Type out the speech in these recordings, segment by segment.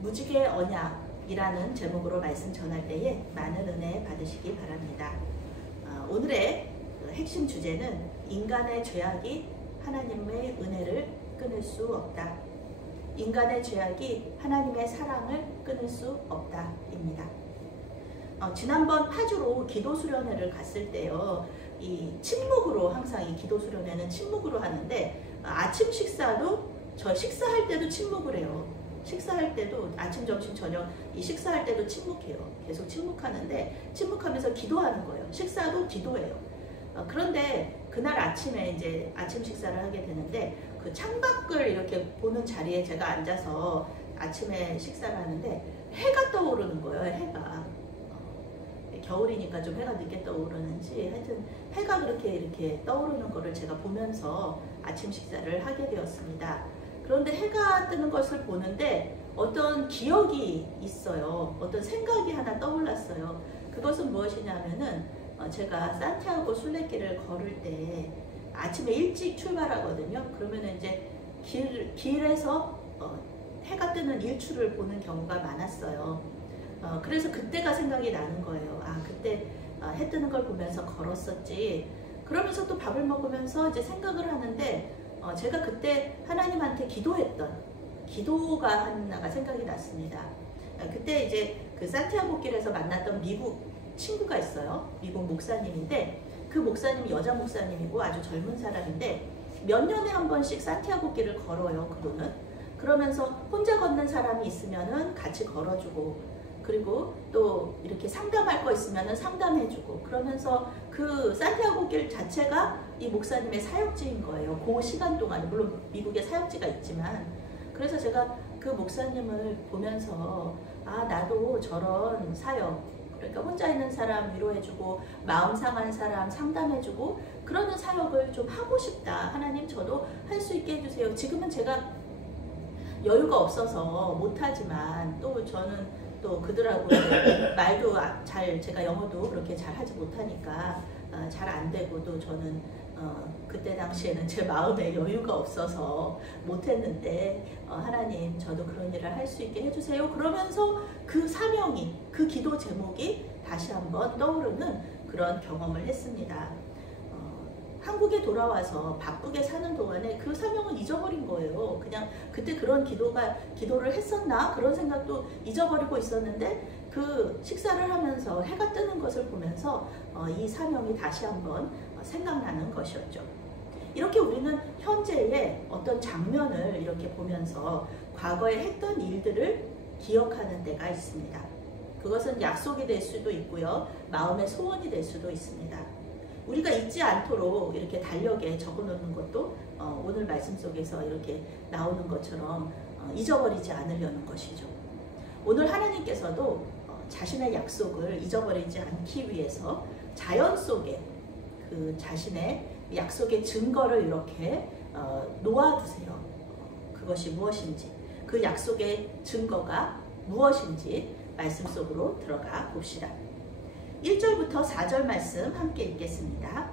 무지개 언약이라는 제목으로 말씀 전할 때에 많은 은혜 받으시기 바랍니다. 오늘의 핵심 주제는 인간의 죄악이 하나님의 은혜를 끊을 수 없다. 인간의 죄악이 하나님의 사랑을 끊을 수 없다 입니다. 지난번 파주로 기도 수련회를 갔을 때요, 이 침묵으로 항상 이 기도 수련회는 침묵으로 하는데 아침 식사도 저 식사할 때도 침묵을 해요. 식사할 때도 아침, 점심, 저녁 이 식사할 때도 침묵해요. 계속 침묵하는데 침묵하면서 기도하는 거예요. 식사도 기도해요. 그런데 그날 아침에 이제 아침 식사를 하게 되는데 그 창밖을 이렇게 보는 자리에 제가 앉아서 아침에 식사를 하는데 해가 떠오르는 거예요. 해가 겨울이니까 좀 해가 늦게 떠오르는지 하여튼 해가 그렇게 이렇게 떠오르는 거를 제가 보면서 아침 식사를 하게 되었습니다. 그런데 해가 뜨는 것을 보는데 어떤 기억이 있어요. 어떤 생각이 하나 떠올랐어요. 그것은 무엇이냐면은 제가 산티아고 순례길을 걸을 때 아침에 일찍 출발하거든요. 그러면 이제 길에서 해가 뜨는 일출을 보는 경우가 많았어요. 그래서 그때가 생각이 나는 거예요. 그때 해 뜨는 걸 보면서 걸었었지. 그러면서 또 밥을 먹으면서 이제 생각을 하는데 제가 그때 하나님한테 기도했던 기도가 하나가 생각이 났습니다. 그때 이제 그 산티아고 길에서 만났던 미국 친구가 있어요. 미국 목사님인데 그 목사님이 여자 목사님이고 아주 젊은 사람인데 몇 년에 한 번씩 산티아고 길을 걸어요. 그분은. 그러면서 혼자 걷는 사람이 있으면은 같이 걸어주고, 그리고 또 이렇게 상담할 거 있으면은 상담해주고, 그러면서 그 산티아고 길 자체가 이 목사님의 사역지인 거예요. 그 시간 동안. 물론 미국에 사역지가 있지만. 그래서 제가 그 목사님을 보면서 나도 저런 사역, 그러니까 혼자 있는 사람 위로해주고 마음 상한 사람 상담해주고 그러는 사역을 좀 하고 싶다. 하나님 저도 할 수 있게 해주세요. 지금은 제가 여유가 없어서 못하지만 또 저는 또 그들하고 말도 제가 영어도 그렇게 잘 하지 못하니까 잘 안 되고, 또 저는 그때 당시에는 제 마음에 여유가 없어서 못했는데 하나님 저도 그런 일을 할 수 있게 해주세요. 그러면서 그 사명이, 그 기도 제목이 다시 한번 떠오르는 그런 경험을 했습니다. 한국에 돌아와서 바쁘게 사는 동안에 그 사명은 잊어버린 거예요. 그냥 그때 그런 기도를 했었나? 그런 생각도 잊어버리고 있었는데 그 식사를 하면서 해가 뜨는 것을 보면서 이 사명이 다시 한번 생각나는 것이었죠. 이렇게 우리는 현재의 어떤 장면을 이렇게 보면서 과거에 했던 일들을 기억하는 때가 있습니다. 그것은 약속이 될 수도 있고요. 마음의 소원이 될 수도 있습니다. 우리가 잊지 않도록 이렇게 달력에 적어놓는 것도 오늘 말씀 속에서 이렇게 나오는 것처럼 잊어버리지 않으려는 것이죠. 오늘 하나님께서도 자신의 약속을 잊어버리지 않기 위해서 자연 속에 그 자신의 약속의 증거를 이렇게 놓아두세요. 그것이 무엇인지, 그 약속의 증거가 무엇인지 말씀 속으로 들어가 봅시다. 1절부터 4절 말씀 함께 읽겠습니다.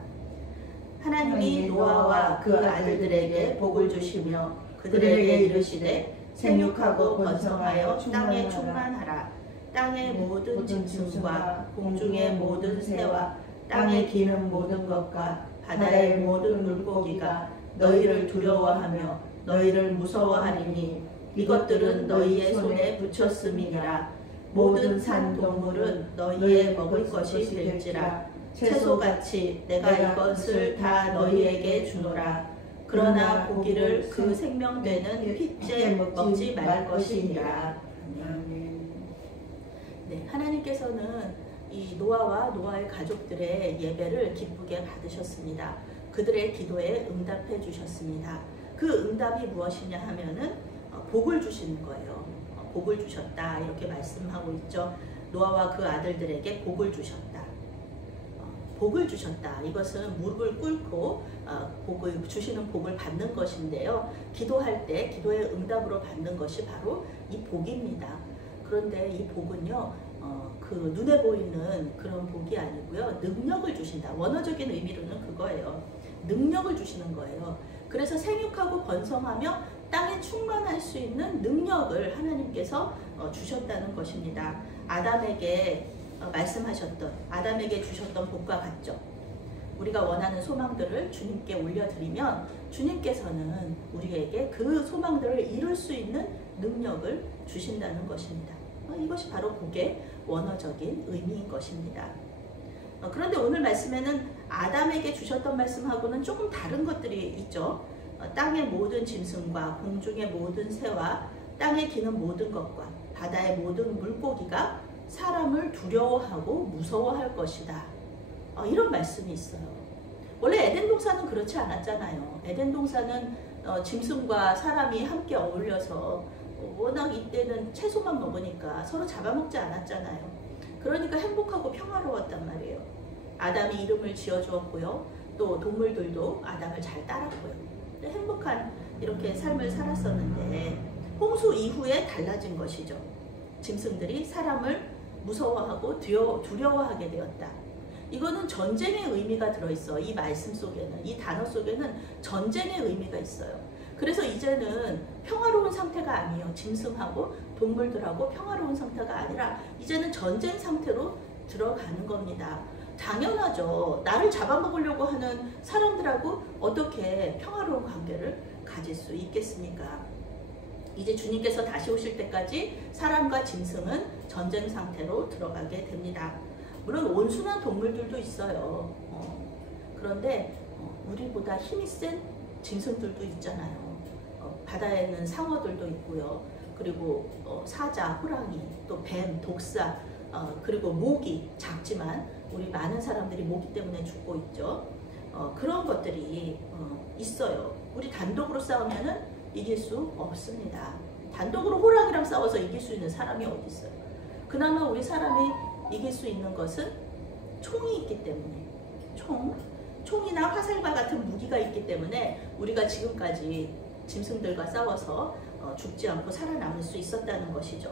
하나님이 노아와 그 아들들에게 복을 주시며 그들에게 이르시되 생육하고 번성하여 땅에 충만하라. 땅의 모든 짐승과 공중의 모든 새와 땅에 기는 모든 것과 바다의 모든 물고기가 너희를 두려워하며 너희를 무서워하리니 이것들은 너희의 손에 붙였음이니라. 모든 산 동물은 너희의 먹을 것이 될지라. 채소같이 내가 이것을 다 너희에게 주노라. 그러나 고기를 그 생명되는 핏째 먹지 말 것이니라. 네, 하나님께서는 이 노아와 노아의 가족들의 예배를 기쁘게 받으셨습니다. 그들의 기도에 응답해 주셨습니다. 그 응답이 무엇이냐 하면은 복을 주시는 거예요. 복을 주셨다 이렇게 말씀하고 있죠. 노아와 그 아들들에게 복을 주셨다. 복을 주셨다. 이것은 무릎을 꿇고 주시는 복을 받는 것인데요. 기도할 때 기도의 응답으로 받는 것이 바로 이 복입니다. 그런데 이 복은요, 그 눈에 보이는 그런 복이 아니고요, 능력을 주신다. 원어적인 의미로는 그거예요. 능력을 주시는 거예요. 그래서 생육하고 번성하며 땅에 충만할 수 있는 능력을 하나님께서 주셨다는 것입니다. 아담에게 말씀하셨던, 아담에게 주셨던 복과 같죠. 우리가 원하는 소망들을 주님께 올려드리면 주님께서는 우리에게 그 소망들을 이룰 수 있는 능력을 주신다는 것입니다. 이것이 바로 복의 원어적인 의미인 것입니다. 그런데 오늘 말씀에는 아담에게 주셨던 말씀하고는 조금 다른 것들이 있죠. 땅의 모든 짐승과 공중의 모든 새와 땅에 기는 모든 것과 바다의 모든 물고기가 사람을 두려워하고 무서워할 것이다. 이런 말씀이 있어요. 원래 에덴 동산은 그렇지 않았잖아요. 에덴 동산은 짐승과 사람이 함께 어울려서 워낙 이때는 채소만 먹으니까 서로 잡아먹지 않았잖아요. 그러니까 행복하고 평화로웠단 말이에요. 아담이 이름을 지어주었고요. 또 동물들도 아담을 잘 따랐고요. 행복한 이렇게 삶을 살았었는데 홍수 이후에 달라진 것이죠. 짐승들이 사람을 무서워하고 두려워하게 되었다. 이거는 전쟁의 의미가 들어있어. 이 말씀 속에는, 이 단어 속에는 전쟁의 의미가 있어요. 그래서 이제는 평화로운 상태가 아니에요. 짐승하고 동물들하고 평화로운 상태가 아니라 이제는 전쟁 상태로 들어가는 겁니다. 당연하죠. 나를 잡아먹으려고 하는 사람들하고 어떻게 평화로운 관계를 가질 수 있겠습니까? 이제 주님께서 다시 오실 때까지 사람과 짐승은 전쟁 상태로 들어가게 됩니다. 물론 온순한 동물들도 있어요. 그런데 우리보다 힘이 센 짐승들도 있잖아요. 바다에는 상어들도 있고요. 그리고 사자, 호랑이, 또 뱀, 독사, 그리고 모기, 작지만 우리 많은 사람들이 모기 때문에 죽고 있죠. 그런 것들이 있어요. 우리 단독으로 싸우면은 이길 수 없습니다. 단독으로 호랑이랑 싸워서 이길 수 있는 사람이 어디 있어요? 그나마 우리 사람이 이길 수 있는 것은 총이 있기 때문에, 총이나 화살과 같은 무기가 있기 때문에 우리가 지금까지 짐승들과 싸워서 죽지 않고 살아남을 수 있었다는 것이죠.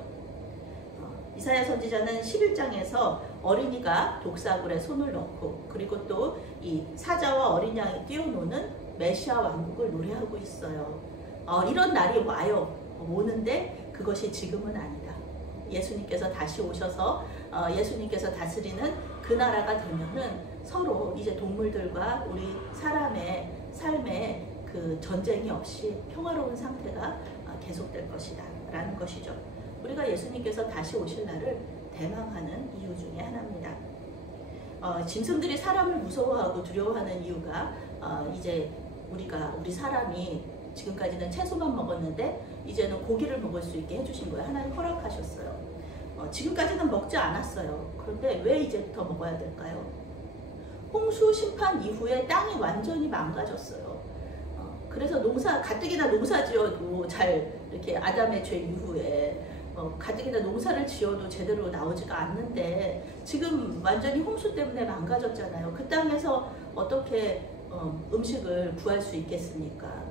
이사야 선지자는 11장에서 어린이가 독사굴에 손을 넣고 그리고 또 이 사자와 어린 양이 뛰어노는 메시아 왕국을 노래하고 있어요. 이런 날이 와요. 오는데 그것이 지금은 아니다. 예수님께서 다시 오셔서 예수님께서 다스리는 그 나라가 되면은 서로 이제 동물들과 우리 사람의 삶에 그 전쟁이 없이 평화로운 상태가 계속될 것이다 라는 것이죠. 우리가 예수님께서 다시 오실 날을 대망하는 이유 중에 하나입니다. 짐승들이 사람을 무서워하고 두려워하는 이유가 이제 우리 사람이 지금까지는 채소만 먹었는데 이제는 고기를 먹을 수 있게 해주신 거예요. 하나님 허락하셨어요. 지금까지는 먹지 않았어요. 그런데 왜 이제부터 먹어야 될까요? 홍수 심판 이후에 땅이 완전히 망가졌어요. 그래서 가뜩이나 농사 지어도 잘 이렇게 아담의 죄 이후에 가뜩이나 농사를 지어도 제대로 나오지가 않는데 지금 완전히 홍수 때문에 망가졌잖아요. 그 땅에서 어떻게 음식을 구할 수 있겠습니까?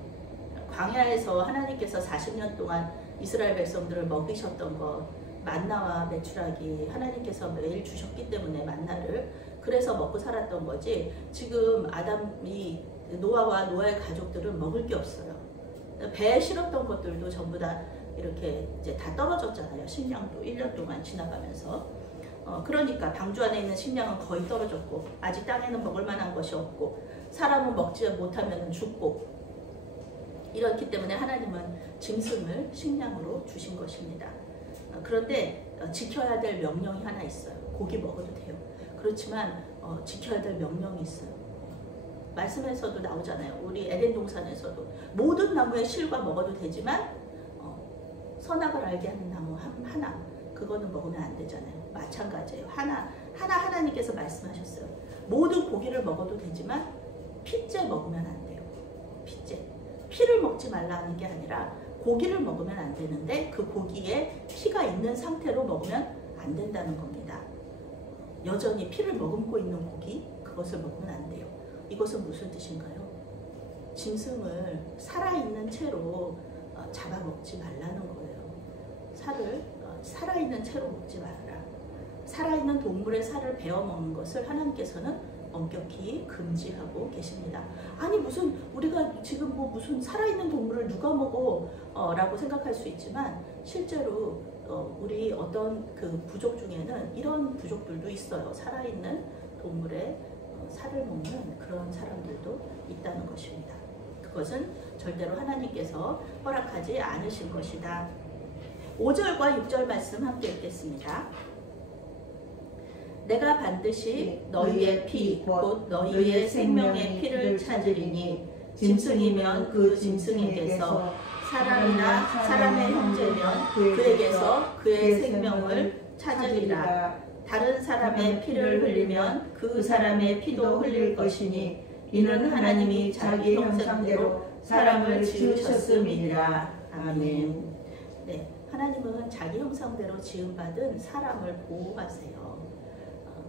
광야에서 하나님께서 40년 동안 이스라엘 백성들을 먹이셨던 것, 만나와 메추라기 하나님께서 매일 주셨기 때문에 만나를 그래서 먹고 살았던 거지. 지금 아담이 노아와 노아의 가족들은 먹을 게 없어요. 배에 실었던 것들도 전부 다 이렇게 이제 다 떨어졌잖아요. 식량도 1년 동안 지나가면서. 그러니까 방주 안에 있는 식량은 거의 떨어졌고 아직 땅에는 먹을 만한 것이 없고 사람은 먹지 못하면 죽고 이렇기 때문에 하나님은 짐승을 식량으로 주신 것입니다. 그런데 지켜야 될 명령이 하나 있어요. 고기 먹어도 돼요. 그렇지만 지켜야 될 명령이 있어요. 말씀에서도 나오잖아요. 우리 에덴 동산에서도 모든 나무의 실과 먹어도 되지만 선악을 알게 하는 나무 하나 그거는 먹으면 안 되잖아요. 마찬가지예요. 하나님께서 말씀하셨어요. 모든 고기를 먹어도 되지만 피째 먹으면 안 돼요. 피를 먹지 말라는 게 아니라 고기를 먹으면 안 되는데 그 고기에 피가 있는 상태로 먹으면 안 된다는 겁니다. 여전히 피를 머금고 있는 고기 그것을 먹으면 안 돼요. 이것은 무슨 뜻인가요? 짐승을 살아있는 채로 잡아먹지 말라는 거예요. 살아있는 채로 먹지 말아라. 살아있는 동물의 살을 베어먹는 것을 하나님께서는 엄격히 금지하고 계십니다. 아니 무슨 우리가 지금 뭐 무슨 살아있는 동물을 누가 먹어 라고 생각할 수 있지만 실제로 우리 어떤 그 부족 중에는 이런 부족들도 있어요. 살아있는 동물의 살을 먹는 그런 사람들도 있다는 것입니다. 그것은 절대로 하나님께서 허락하지 않으신 것이다. 5절과 6절 말씀 함께 읽겠습니다. 내가 반드시 너희의 피 곧 너희의 생명의 피를 찾으리니 짐승이면 그 짐승에게서 사람이나 사람의 형제면 그에게서 그의 생명을 찾으리라. 다른 사람의 피를 흘리면 그 사람의 피도 흘릴 것이니 이는 하나님이 자기 형상대로 사람을 지으셨음이니라. 아멘. 네, 하나님은 자기 형상대로 지음받은 사람을 보호하세요.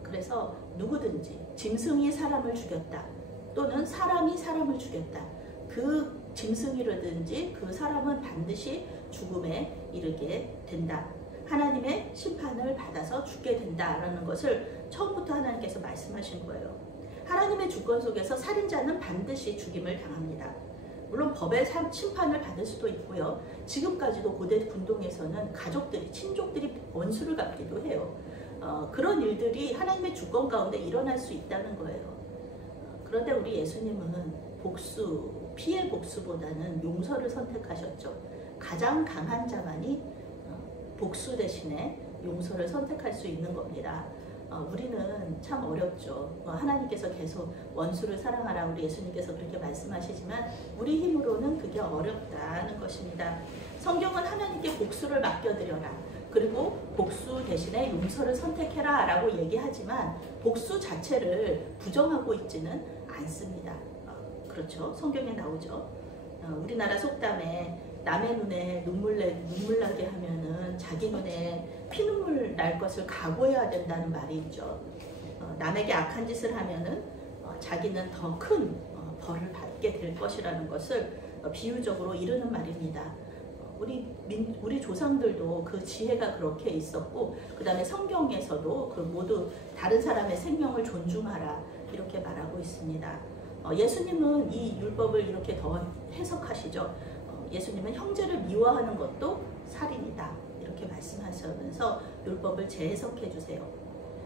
그래서 누구든지 짐승이 사람을 죽였다 또는 사람이 사람을 죽였다, 그 짐승이라든지 그 사람은 반드시 죽음에 이르게 된다. 하나님의 심판을 받아서 죽게 된다라는 것을 처음부터 하나님께서 말씀하신 거예요. 하나님의 주권 속에서 살인자는 반드시 죽임을 당합니다. 물론 법의 심판을 받을 수도 있고요. 지금까지도 고대 군동에서는 가족들이, 친족들이 원수를 갚기도 해요. 그런 일들이 하나님의 주권 가운데 일어날 수 있다는 거예요. 그런데 우리 예수님은 복수, 피해 복수보다는 용서를 선택하셨죠. 가장 강한 자만이 복수 대신에 용서를 선택할 수 있는 겁니다. 우리는 참 어렵죠. 하나님께서 계속 원수를 사랑하라 우리 예수님께서 그렇게 말씀하시지만 우리 힘으로는 그게 어렵다는 것입니다. 성경은 하나님께 복수를 맡겨드려라, 그리고 복수 대신에 용서를 선택해라 라고 얘기하지만 복수 자체를 부정하고 있지는 않습니다. 그렇죠. 성경에 나오죠. 우리나라 속담에 남의 눈에 눈물 나게 하면은 자기 눈에 피눈물 날 것을 각오해야 된다는 말이 있죠. 남에게 악한 짓을 하면은 자기는 더 큰 벌을 받게 될 것이라는 것을 비유적으로 이르는 말입니다. 우리 조상들도 그 지혜가 그렇게 있었고, 그 다음에 성경에서도 그 모두 다른 사람의 생명을 존중하라 이렇게 말하고 있습니다. 예수님은 이 율법을 이렇게 더 해석하시죠. 예수님은 형제를 미워하는 것도 살인이다 이렇게 말씀하시면서 율법을 재해석해 주세요.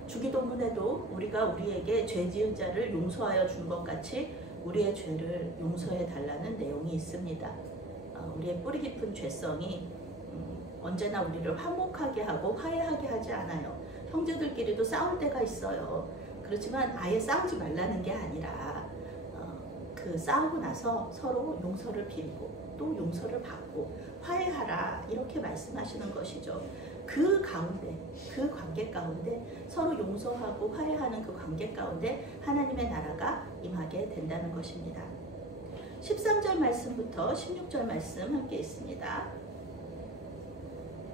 주기도문에도 우리가 우리에게 죄 지은 자를 용서하여 준 것 같이 우리의 죄를 용서해 달라는 내용이 있습니다. 우리의 뿌리 깊은 죄성이 언제나 우리를 화목하게 하고 화해하게 하지 않아요. 형제들끼리도 싸울 때가 있어요. 그렇지만 아예 싸우지 말라는 게 아니라 그 싸우고 나서 서로 용서를 빌고 또 용서를 받고 화해하라 이렇게 말씀하시는 것이죠. 그 가운데, 그 관계 가운데 서로 용서하고 화해하는 그 관계 가운데 하나님의 나라가 임하게 된다는 것입니다. 13절 말씀부터 16절 말씀 함께 있습니다.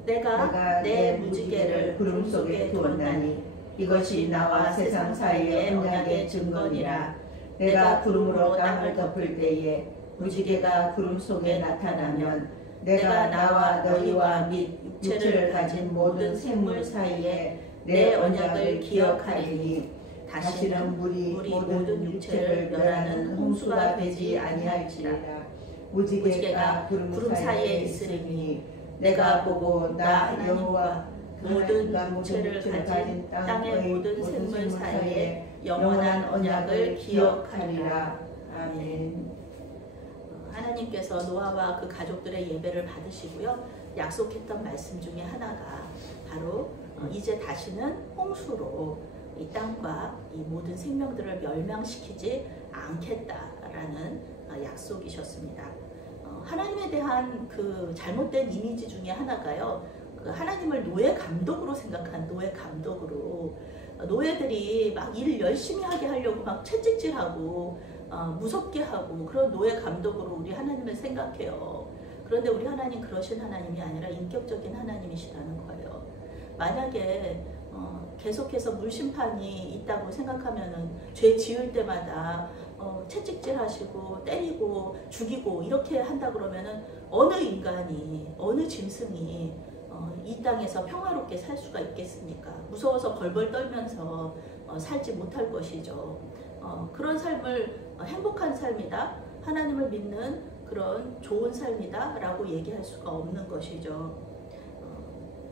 내가 내 무지개를 구름 속에 두었나니 이것이 나와 세상 사이의 언약의 증거니라. 내가 구름으로 땅을 덮을 때에 무지개가 구름 속에 나타나면 내가 나와 너희와 및 육체를 가진 모든 생물 사이에 내 언약을 기억하리니 다시는 물이 모든 육체를 멸하는 홍수가 되지 아니할지라. 무지개가 구름 사이에 있으리니 내가 보고 나 여호와 모든 육체를 가진 땅의 모든 생물 사이에 영원한 언약을 기억하리라. 아멘. 하나님께서 노아와 그 가족들의 예배를 받으시고요. 약속했던 말씀 중에 하나가 바로 이제 다시는 홍수로 이 땅과 이 모든 생명들을 멸망시키지 않겠다라는 약속이셨습니다. 하나님에 대한 그 잘못된 이미지 중에 하나가요. 그 하나님을 노예 감독으로 생각한 노예 감독으로 노예들이 막 일 열심히 하게 하려고 막 채찍질하고 무섭게 하고 그런 노예 감독으로 우리 하나님을 생각해요. 그런데 우리 하나님 그러신 하나님이 아니라 인격적인 하나님이시라는 거예요. 만약에 계속해서 물심판이 있다고 생각하면은 죄 지을 때마다 채찍질 하시고 때리고 죽이고 이렇게 한다 그러면은 어느 인간이 어느 짐승이 이 땅에서 평화롭게 살 수가 있겠습니까? 무서워서 벌벌 떨면서 살지 못할 것이죠. 그런 삶을 행복한 삶이다, 하나님을 믿는 그런 좋은 삶이다 라고 얘기할 수가 없는 것이죠.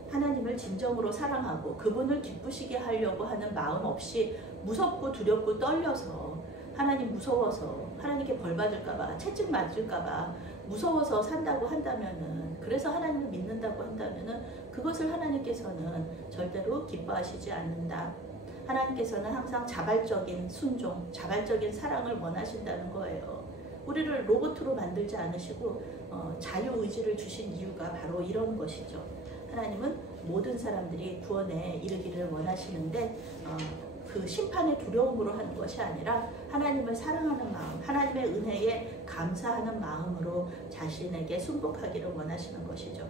하나님을 진정으로 사랑하고 그분을 기쁘시게 하려고 하는 마음 없이 무섭고 두렵고 떨려서, 하나님 무서워서 하나님께 벌 받을까봐, 채찍 맞을까봐 무서워서 산다고 한다면은, 그래서 하나님을 믿는다고 한다면은 그것을 하나님께서는 절대로 기뻐하시지 않는다. 하나님께서는 항상 자발적인 순종, 자발적인 사랑을 원하신다는 거예요. 우리를 로봇으로 만들지 않으시고 자유의지를 주신 이유가 바로 이런 것이죠. 하나님은 모든 사람들이 구원에 이르기를 원하시는데 그 심판의 두려움으로 하는 것이 아니라 하나님을 사랑하는 마음, 하나님의 은혜에 감사하는 마음으로 자신에게 순복하기를 원하시는 것이죠.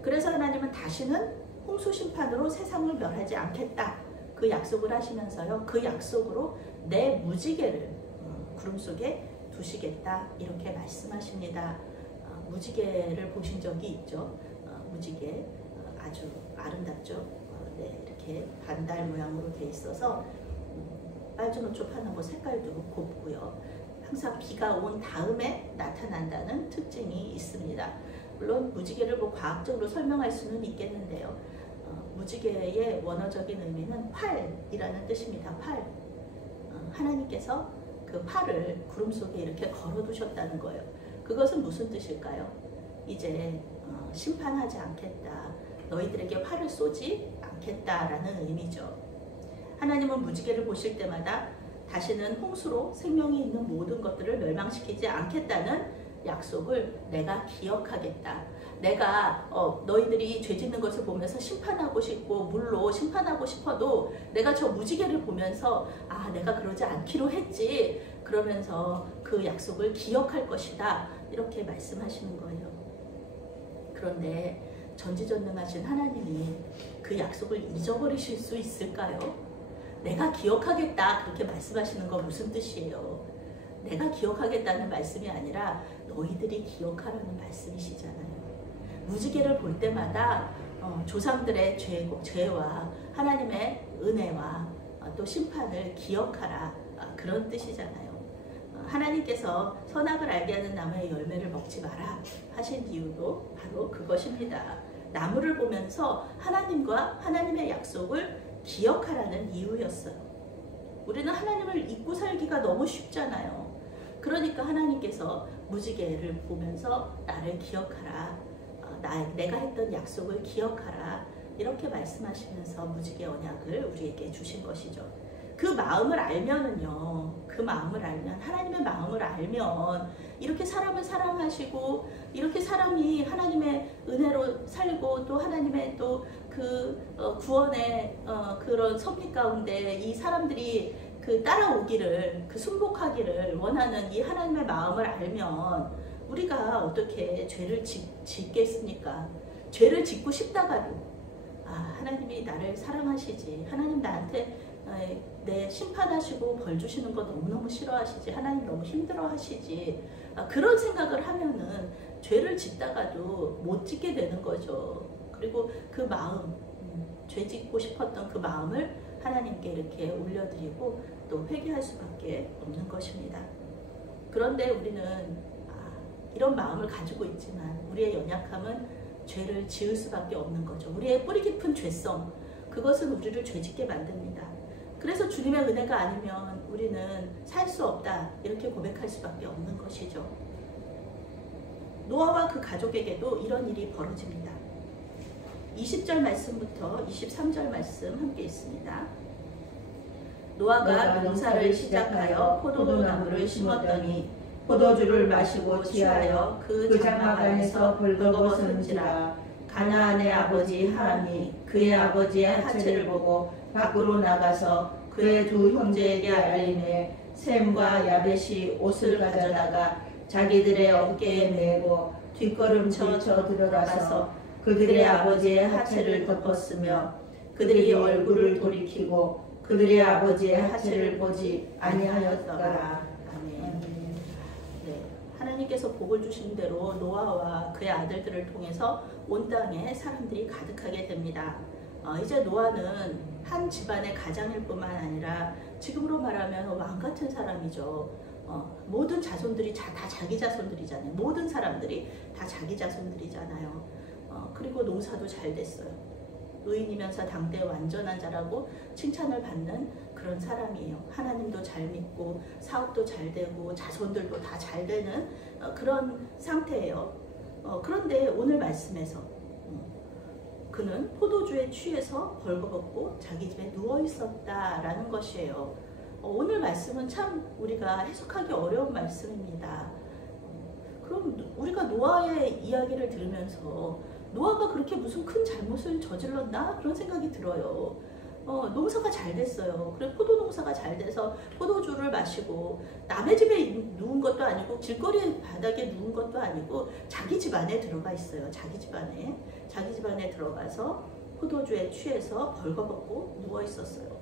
그래서 하나님은 다시는 홍수 심판으로 세상을 멸하지 않겠다, 그 약속을 하시면서요, 그 약속으로 내 무지개를 구름 속에 두시겠다, 이렇게 말씀하십니다. 무지개를 보신 적이 있죠? 무지개 아주 아름답죠? 네, 이렇게 반달 모양으로 돼 있어서 빨주노초 파나무 색깔도 곱고요. 항상 비가 온 다음에 나타난다는 특징이 있습니다. 물론 무지개를 뭐 과학적으로 설명할 수는 있겠는데요. 무지개의 원어적인 의미는 활이라는 뜻입니다. 활. 하나님께서 그 활을 구름 속에 이렇게 걸어두셨다는 거예요. 그것은 무슨 뜻일까요? 이제 심판하지 않겠다, 너희들에게 활을 쏘지 않겠다라는 의미죠. 하나님은 무지개를 보실 때마다 다시는 홍수로 생명이 있는 모든 것들을 멸망시키지 않겠다는 약속을 내가 기억하겠다. 내가 너희들이 죄 짓는 것을 보면서 심판하고 싶고 물로 심판하고 싶어도 내가 저 무지개를 보면서 아, 내가 그러지 않기로 했지, 그러면서 그 약속을 기억할 것이다, 이렇게 말씀하시는 거예요. 그런데 전지전능하신 하나님이 그 약속을 잊어버리실 수 있을까요? 내가 기억하겠다 그렇게 말씀하시는 거 무슨 뜻이에요? 내가 기억하겠다는 말씀이 아니라 너희들이 기억하라는 말씀이시잖아요. 무지개를 볼 때마다 조상들의 죄와 하나님의 은혜와 또 심판을 기억하라, 그런 뜻이잖아요. 하나님께서 선악을 알게 하는 나무의 열매를 먹지 마라 하신 이유도 바로 그것입니다. 나무를 보면서 하나님과 하나님의 약속을 기억하라는 이유였어요. 우리는 하나님을 잊고 살기가 너무 쉽잖아요. 그러니까 하나님께서 무지개를 보면서 나를 기억하라, 내가 했던 약속을 기억하라, 이렇게 말씀하시면서 무지개 언약을 우리에게 주신 것이죠. 그 마음을 알면은요, 그 마음을 알면, 하나님의 마음을 알면 이렇게 사람을 사랑하시고 이렇게 사람이 하나님의 은혜로 살고 또 하나님의 또 그 구원의 그런 섭리 가운데 이 사람들이 그 따라오기를, 그 순복하기를 원하는 이 하나님의 마음을 알면 우리가 어떻게 죄를 짓겠습니까? 죄를 짓고 싶다가도 하나님이 나를 사랑하시지, 하나님 나한테 내 심판하시고 벌 주시는 거 너무너무 싫어하시지, 하나님 너무 힘들어 하시지, 그런 생각을 하면은 죄를 짓다가도 못 짓게 되는 거죠. 그리고 그 마음, 죄 짓고 싶었던 그 마음을 하나님께 이렇게 올려드리고 또 회개할 수밖에 없는 것입니다. 그런데 우리는 이런 마음을 가지고 있지만 우리의 연약함은 죄를 지을 수밖에 없는 거죠. 우리의 뿌리 깊은 죄성, 그것은 우리를 죄짓게 만듭니다. 그래서 주님의 은혜가 아니면 우리는 살 수 없다, 이렇게 고백할 수밖에 없는 것이죠. 노아와 그 가족에게도 이런 일이 벌어집니다. 20절 말씀부터 23절 말씀 함께 있습니다. 노아가 농사를 시작하여 포도나무를 심었더니 포도주를 마시고 취하여 그 장막 안에서 벌거벗은지라. 가나안의 아버지 함이 그의 아버지의 하체를 보고 밖으로 나가서 그의 두 형제에게 알리매 셈과 야벳이 옷을 가져다가 자기들의 어깨에 메고 뒷걸음쳐 들어가서 그들의 아버지의 하체를 덮었으며 그들이 얼굴을 돌이키고 그들의 아버지의 하체를 보지 아니하였더라. 아멘. 네, 하나님께서 복을 주신 대로 노아와 그의 아들들을 통해서 온 땅에 사람들이 가득하게 됩니다. 이제 노아는 한 집안의 가장일 뿐만 아니라 지금으로 말하면 왕 같은 사람이죠. 모든 자손들이 다 자기 자손들이잖아요. 모든 사람들이 다 자기 자손들이잖아요. 그리고 농사도 잘 됐어요. 의인이면서 당대 완전한 자라고 칭찬을 받는 그런 사람이에요. 하나님도 잘 믿고 사업도 잘 되고 자손들도 다 잘 되는 그런 상태예요. 그런데 오늘 말씀에서 그는 포도주에 취해서 벌거벗고 자기 집에 누워 있었다라는 것이에요. 오늘 말씀은 참 우리가 해석하기 어려운 말씀입니다. 그럼 우리가 노아의 이야기를 들으면서 노아가 그렇게 무슨 큰 잘못을 저질렀나? 그런 생각이 들어요. 농사가 잘 됐어요. 그래 포도 농사가 잘 돼서 포도주를 마시고 남의 집에 누운 것도 아니고 길거리 바닥에 누운 것도 아니고 자기 집 안에 들어가 있어요. 자기 집 안에 들어가서 포도주에 취해서 벌거벗고 누워 있었어요.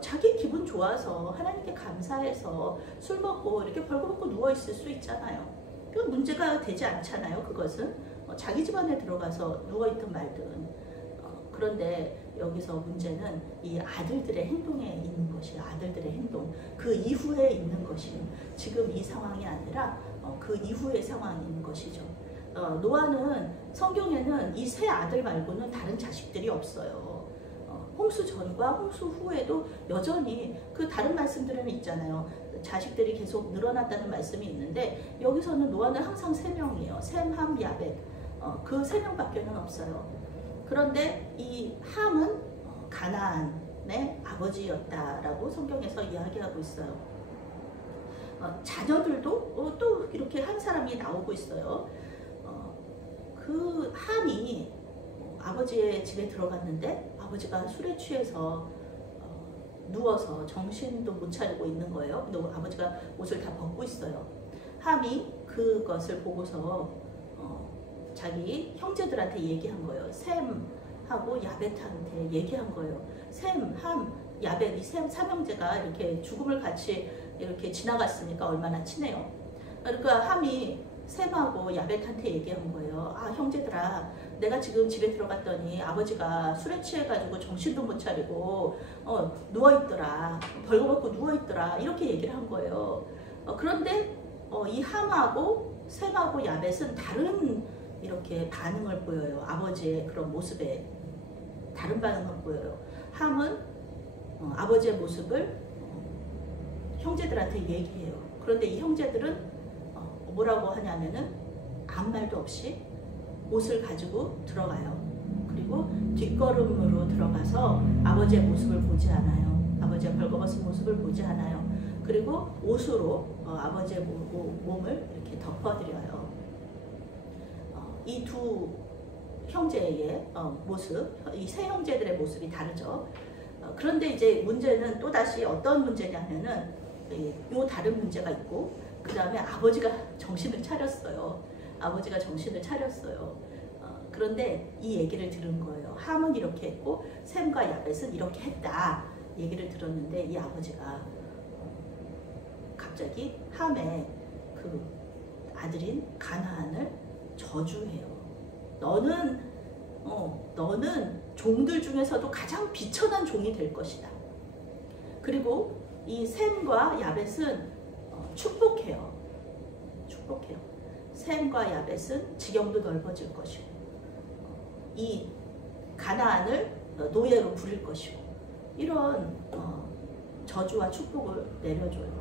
자기 기분 좋아서 하나님께 감사해서 술 먹고 이렇게 벌거벗고 누워 있을 수 있잖아요. 그 문제가 되지 않잖아요. 그것은 자기 집 안에 들어가서 누워 있든 말든. 그런데 여기서 문제는 이 아들들의 행동에 있는 것이에요. 아들들의 행동. 그 이후에 있는 것이에요. 지금 이 상황이 아니라 그 이후의 상황이 있는 것이죠. 노아는 성경에는 이 세 아들 말고는 다른 자식들이 없어요. 홍수 전과 홍수 후에도 여전히 그 다른 말씀들은 있잖아요. 자식들이 계속 늘어났다는 말씀이 있는데 여기서는 노아는 항상 3명이에요. 셈, 함, 야벳. 그 3명밖에는 없어요. 그런데 이 함은 가나안의 아버지였다라고 성경에서 이야기하고 있어요. 자녀들도 또 이렇게 한 사람이 나오고 있어요. 그 함이 아버지의 집에 들어갔는데 아버지가 술에 취해서 누워서 정신도 못 차리고 있는 거예요. 근데 아버지가 옷을 다 벗고 있어요. 함이 그것을 보고서 자기 형제들한테 얘기한 거예요. 셈하고 야벳한테 얘기한 거예요. 셈, 함, 야벳 이 셈 삼형제가 이렇게 죽음을 같이 이렇게 지나갔으니까 얼마나 친해요. 그러니까 함이 셈하고 야벳한테 얘기한 거예요. 아 형제들아, 내가 지금 집에 들어갔더니 아버지가 술에 취해가지고 정신도 못 차리고 누워있더라. 벌거벗고 누워있더라. 이렇게 얘기를 한 거예요. 그런데 이 함하고 셈하고 야벳은 다른 이렇게 반응을 보여요. 아버지의 그런 모습에 다른 반응을 보여요. 함은 아버지의 모습을 형제들한테 얘기해요. 그런데 이 형제들은 뭐라고 하냐면은 아무 말도 없이 옷을 가지고 들어가요. 그리고 뒷걸음으로 들어가서 아버지의 모습을 보지 않아요. 아버지의 벌거벗은 모습을 보지 않아요. 그리고 옷으로 아버지의 몸을 이렇게 덮어드려요. 이 두 형제의 모습, 이 세 형제들의 모습이 다르죠. 그런데 이제 문제는 또다시 어떤 문제냐면은 요 다른 문제가 있고 그 다음에 아버지가 정신을 차렸어요. 아버지가 정신을 차렸어요. 그런데 이 얘기를 들은 거예요. 함은 이렇게 했고 셈과 야벳은 이렇게 했다 얘기를 들었는데 이 아버지가 갑자기 함의 그 아들인 가나안을 저주해요. 너는 종들 중에서도 가장 비천한 종이 될 것이다. 그리고 이 셈과 야벳은 축복해요. 셈과 야벳은 지경도 넓어질 것이고 이 가나안을 노예로 부릴 것이고 이런 저주와 축복을 내려줘요.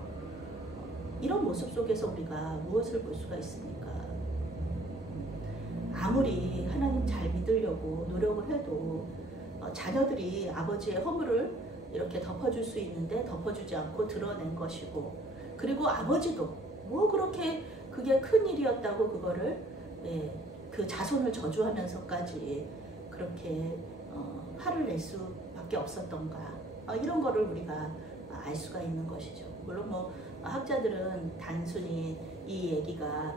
이런 모습 속에서 우리가 무엇을 볼 수가 있습니까? 아무리 하나님 잘 믿으려고 노력을 해도 자녀들이 아버지의 허물을 이렇게 덮어줄 수 있는데 덮어주지 않고 드러낸 것이고 그리고 아버지도 뭐 그렇게 그게 큰 일이었다고 그거를 그 자손을 저주하면서까지 그렇게 화를 낼 수밖에 없었던가 이런 거를 우리가 알 수가 있는 것이죠. 물론 뭐 학자들은 단순히 이 얘기가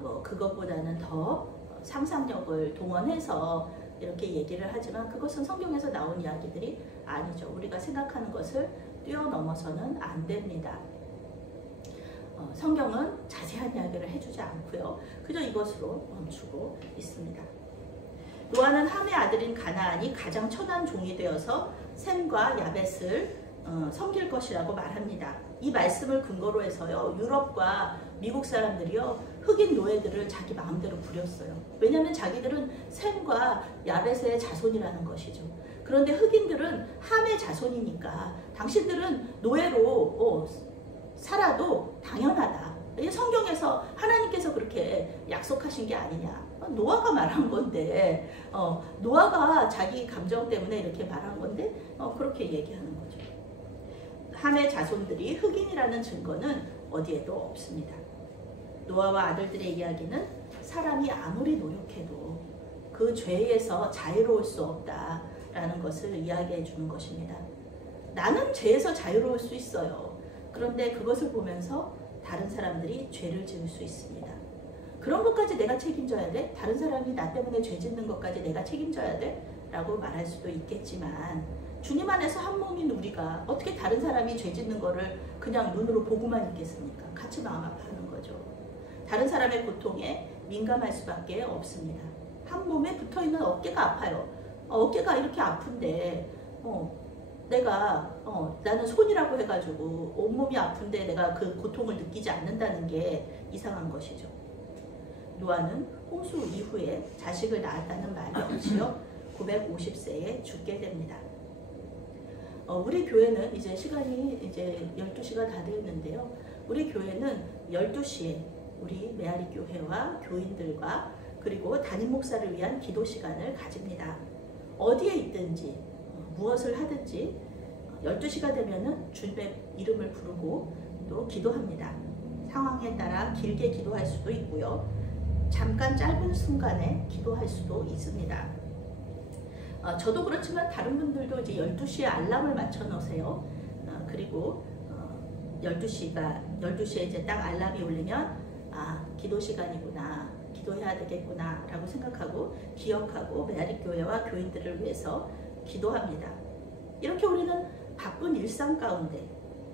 뭐 그것보다는 더 상상력을 동원해서 이렇게 얘기를 하지만 그것은 성경에서 나온 이야기들이 아니죠. 우리가 생각하는 것을 뛰어넘어서는 안 됩니다. 성경은 자세한 이야기를 해주지 않고요. 그저 이것으로 멈추고 있습니다. 노아는 함의 아들인 가나안이 가장 천한 종이 되어서 셈과 야벳을 섬길 것이라고 말합니다. 이 말씀을 근거로 해서요, 유럽과 미국 사람들이요, 흑인 노예들을 자기 마음대로 부렸어요. 왜냐하면 자기들은 셈과 야벳의 자손이라는 것이죠. 그런데 흑인들은 함의 자손이니까 당신들은 노예로 살아도 당연하다. 성경에서 하나님께서 그렇게 약속하신 게 아니냐. 노아가 말한 건데, 노아가 자기 감정 때문에 이렇게 말한 건데, 그렇게 얘기하는 거죠. 함의 자손들이 흑인이라는 증거는 어디에도 없습니다. 노아와 아들들의 이야기는 사람이 아무리 노력해도 그 죄에서 자유로울 수 없다라는 것을 이야기해 주는 것입니다. 나는 죄에서 자유로울 수 있어요. 그런데 그것을 보면서 다른 사람들이 죄를 지을 수 있습니다. 그런 것까지 내가 책임져야 돼? 다른 사람이 나 때문에 죄 짓는 것까지 내가 책임져야 돼? 라고 말할 수도 있겠지만 주님 안에서 한 몸인 우리가 어떻게 다른 사람이 죄 짓는 거를 그냥 눈으로 보고만 있겠습니까? 같이 마음 아파하는 거죠. 다른 사람의 고통에 민감할 수밖에 없습니다. 한 몸에 붙어있는 어깨가 아파요. 어깨가 이렇게 아픈데 나는 손이라고 해가지고 온몸이 아픈데 내가 그 고통을 느끼지 않는다는 게 이상한 것이죠. 노아는 홍수 이후에 자식을 낳았다는 말이 없이요 950세에 죽게 됩니다. 우리 교회는 이제 시간이 이제 12시가 다 되었는데요. 우리 교회는 12시에 우리 메아리 교회와 교인들과 그리고 담임 목사를 위한 기도 시간을 가집니다. 어디에 있든지 무엇을 하든지 12시가 되면은 주님의 이름을 부르고 또 기도합니다. 상황에 따라 길게 기도할 수도 있고요. 잠깐 짧은 순간에 기도할 수도 있습니다. 저도 그렇지만 다른 분들도 이제 12시에 알람을 맞춰 놓으세요. 그리고 12시에 이제 딱 알람이 울리면 기도 시간이구나, 기도해야 되겠구나 라고 생각하고 기억하고 메아리 교회와 교인들을 위해서 기도합니다. 이렇게 우리는 바쁜 일상 가운데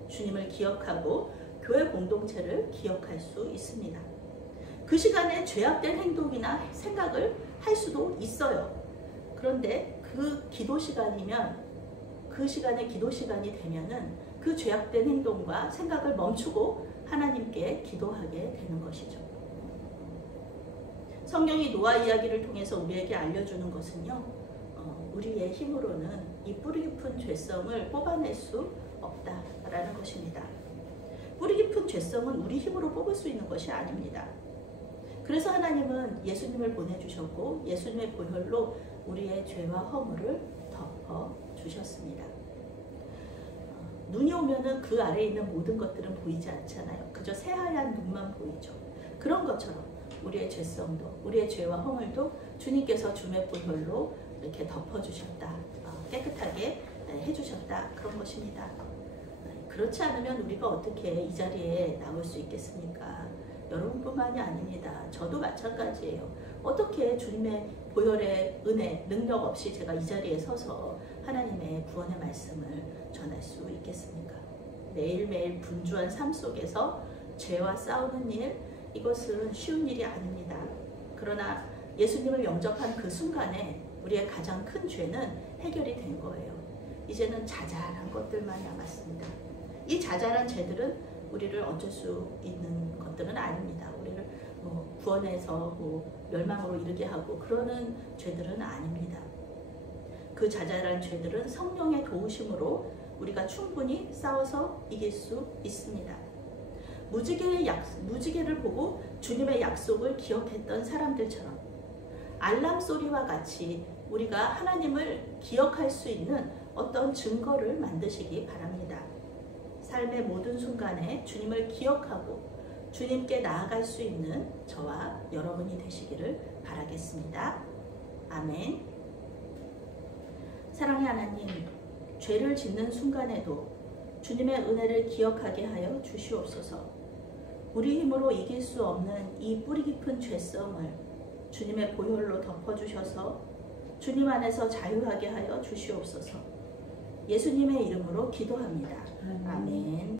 주님을 기억하고 교회 공동체를 기억할 수 있습니다. 그 시간에 죄악된 행동이나 생각을 할 수도 있어요. 그런데 그 기도 시간이면 그 시간에 기도 시간이 되면은 그 죄악된 행동과 생각을 멈추고 하나님께 기도하게 되는 것이죠. 성경이 노아 이야기를 통해서 우리에게 알려주는 것은요, 우리의 힘으로는 이 뿌리 깊은 죄성을 뽑아낼 수 없다라는 것입니다. 뿌리 깊은 죄성은 우리 힘으로 뽑을 수 있는 것이 아닙니다. 그래서 하나님은 예수님을 보내주셨고 예수님의 보혈로 우리의 죄와 허물을 덮어주셨습니다. 눈이 오면은 그 아래에 있는 모든 것들은 보이지 않잖아요. 그저 새하얀 눈만 보이죠. 그런 것처럼 우리의 죄성도 우리의 죄와 허물도 주님께서 주의 보혈로 이렇게 덮어주셨다. 깨끗하게 해주셨다. 그런 것입니다. 그렇지 않으면 우리가 어떻게 이 자리에 나올 수 있겠습니까? 여러분뿐만이 아닙니다. 저도 마찬가지예요. 어떻게 주님의 보혈의 은혜, 능력 없이 제가 이 자리에 서서 하나님의 구원의 말씀을 전할 수 있겠습니까? 매일매일 분주한 삶 속에서 죄와 싸우는 일, 이것은 쉬운 일이 아닙니다. 그러나 예수님을 영접한 그 순간에 우리의 가장 큰 죄는 해결이 된 거예요. 이제는 자잘한 것들만 남았습니다. 이 자잘한 죄들은 우리를 어쩔 수 있는 것들은 아닙니다. 우리를 구원해서 멸망으로 이르게 하고 그러는 죄들은 아닙니다. 그 자잘한 죄들은 성령의 도우심으로 우리가 충분히 싸워서 이길 수 있습니다. 무지개를 보고 주님의 약속을 기억했던 사람들처럼 알람 소리와 같이 우리가 하나님을 기억할 수 있는 어떤 증거를 만드시기 바랍니다. 삶의 모든 순간에 주님을 기억하고 주님께 나아갈 수 있는 저와 여러분이 되시기를 바라겠습니다. 아멘. 사랑의 하나님, 죄를 짓는 순간에도 주님의 은혜를 기억하게 하여 주시옵소서. 우리 힘으로 이길 수 없는 이 뿌리 깊은 죄성을 주님의 보혈로 덮어주셔서 주님 안에서 자유하게 하여 주시옵소서. 예수님의 이름으로 기도합니다. 아멘.